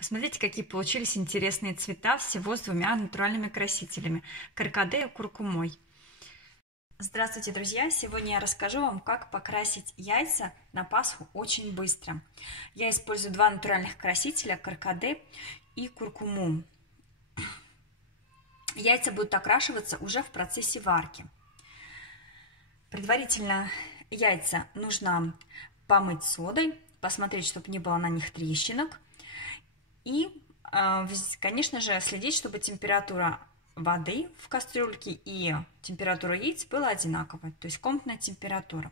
Посмотрите, какие получились интересные цвета всего с двумя натуральными красителями – каркаде и куркумой. Здравствуйте, друзья! Сегодня я расскажу вам, как покрасить яйца на Пасху очень быстро. Я использую два натуральных красителя – каркаде и куркуму. Яйца будут окрашиваться уже в процессе варки. Предварительно яйца нужно помыть содой, посмотреть, чтобы не было на них трещинок. И, конечно же, следить, чтобы температура воды в кастрюльке и температура яиц была одинаковая, то есть комнатная температура.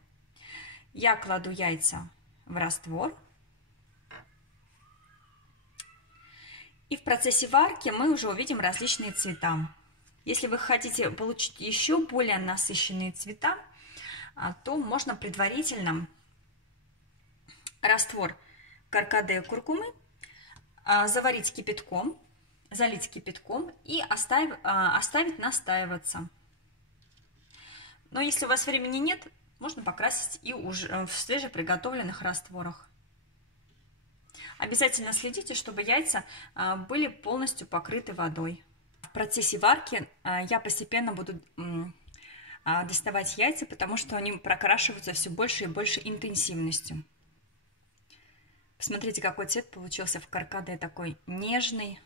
Я кладу яйца в раствор. И в процессе варки мы уже увидим различные цвета. Если вы хотите получить еще более насыщенные цвета, то можно предварительно раствор каркаде и куркумы заварить кипятком, залить кипятком и оставить настаиваться. Но если у вас времени нет, можно покрасить и уже в свежеприготовленных растворах. Обязательно следите, чтобы яйца были полностью покрыты водой. В процессе варки я постепенно буду доставать яйца, потому что они прокрашиваются все больше и больше интенсивностью. Посмотрите, какой цвет получился в каркаде, такой нежный,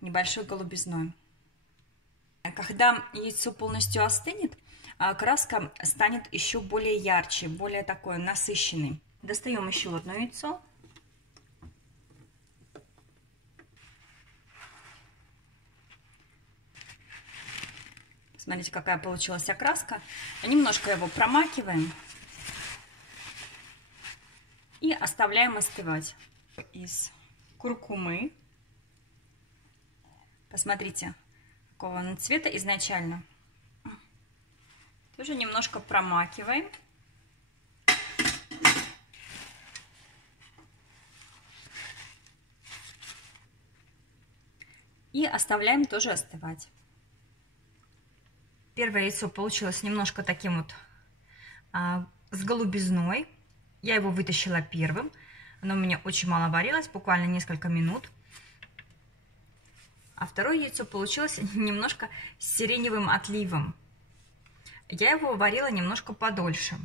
небольшой голубизной. Когда яйцо полностью остынет, краска станет еще более ярче, более такой насыщенной. Достаем еще одно яйцо. Смотрите, какая получилась окраска. Немножко его промакиваем. И оставляем остывать. Из куркумы. Посмотрите, какого он цвета изначально. Тоже немножко промакиваем. И оставляем тоже остывать. Первое яйцо получилось немножко таким вот с голубизной. Я его вытащила первым. Оно у меня очень мало варилось, буквально несколько минут. А второе яйцо получилось немножко с сиреневым отливом. Я его варила немножко подольше.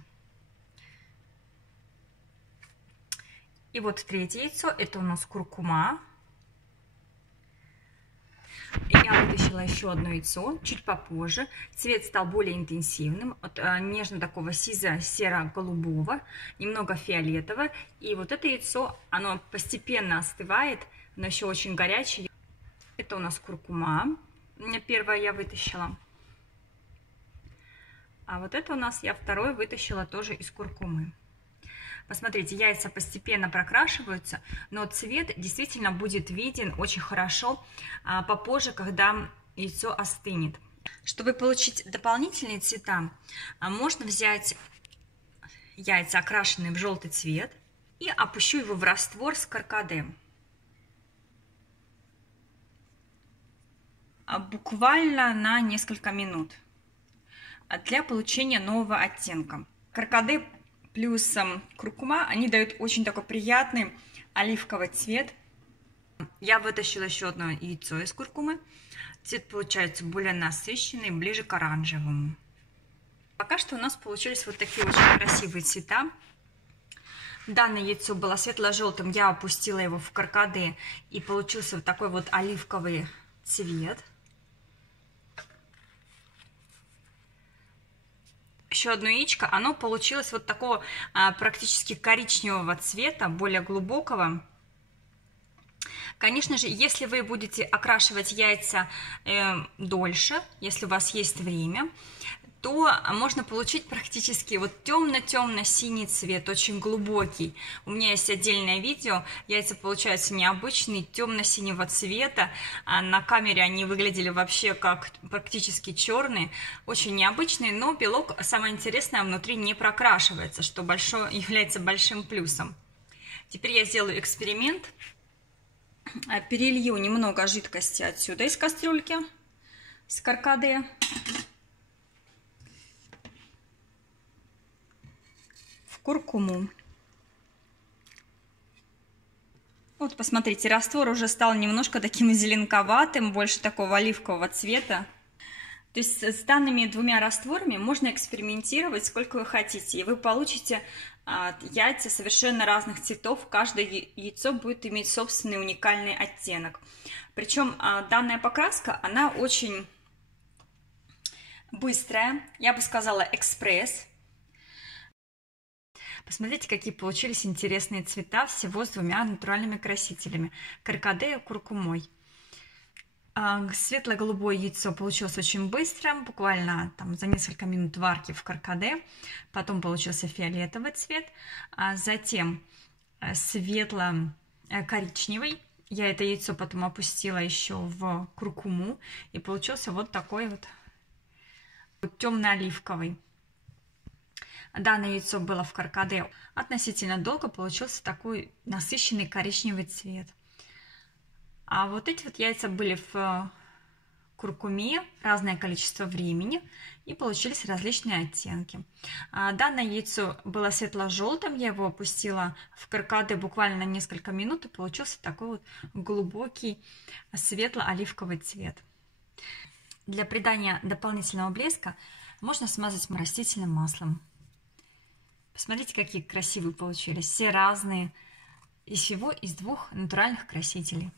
И вот третье яйцо, это у нас куркума. Я вытащила еще одно яйцо чуть попозже. Цвет стал более интенсивным, от нежно такого сизо-серо-голубого, немного фиолетового. И вот это яйцо, оно постепенно остывает, но еще очень горячее. Это у нас куркума. Первое я вытащила. А вот это у нас я второе вытащила тоже из куркумы. Посмотрите, яйца постепенно прокрашиваются, но цвет действительно будет виден очень хорошо попозже, когда яйцо остынет. Чтобы получить дополнительные цвета, можно взять яйца, окрашенные в желтый цвет, и опущу его в раствор с каркаде. Буквально на несколько минут для получения нового оттенка. Каркаде плюс куркума, они дают очень такой приятный оливковый цвет. Я вытащила еще одно яйцо из куркумы. Цвет получается более насыщенный, ближе к оранжевому. Пока что у нас получились вот такие очень красивые цвета. Данное яйцо было светло-желтым, я опустила его в каркаде, и получился вот такой вот оливковый цвет. Еще одно яичко, оно получилось вот такого практически коричневого цвета, более глубокого. Конечно же, если вы будете окрашивать яйца дольше, если у вас есть время, то можно получить практически вот темно-темно-синий цвет, очень глубокий. У меня есть отдельное видео, яйца получаются необычные, темно-синего цвета, на камере они выглядели вообще как практически черные, очень необычные, но белок, самое интересное, внутри не прокрашивается, что является большим плюсом. Теперь я сделаю эксперимент, перелью немного жидкости отсюда из кастрюльки с каркаде. Куркуму. Вот посмотрите, раствор уже стал немножко таким зеленковатым, больше такого оливкового цвета. То есть с данными двумя растворами можно экспериментировать сколько вы хотите, и вы получите яйца совершенно разных цветов. Каждое яйцо будет иметь собственный уникальный оттенок. Причем данная покраска, она очень быстрая, я бы сказала, экспресс. Посмотрите, какие получились интересные цвета всего с двумя натуральными красителями – каркаде и куркумой. Светло-голубое яйцо получилось очень быстро, буквально там за несколько минут варки в каркаде. Потом получился фиолетовый цвет, а затем светло-коричневый. Я это яйцо потом опустила еще в куркуму, и получился вот такой вот темно-оливковый. Данное яйцо было в каркаде относительно долго, получился такой насыщенный коричневый цвет. А вот эти вот яйца были в куркуме разное количество времени, и получились различные оттенки. Данное яйцо было светло-желтым, я его опустила в каркаде буквально на несколько минут, и получился такой вот глубокий светло-оливковый цвет. Для придания дополнительного блеска можно смазать растительным маслом. Посмотрите, какие красивые получились, все разные, и всего из двух натуральных красителей.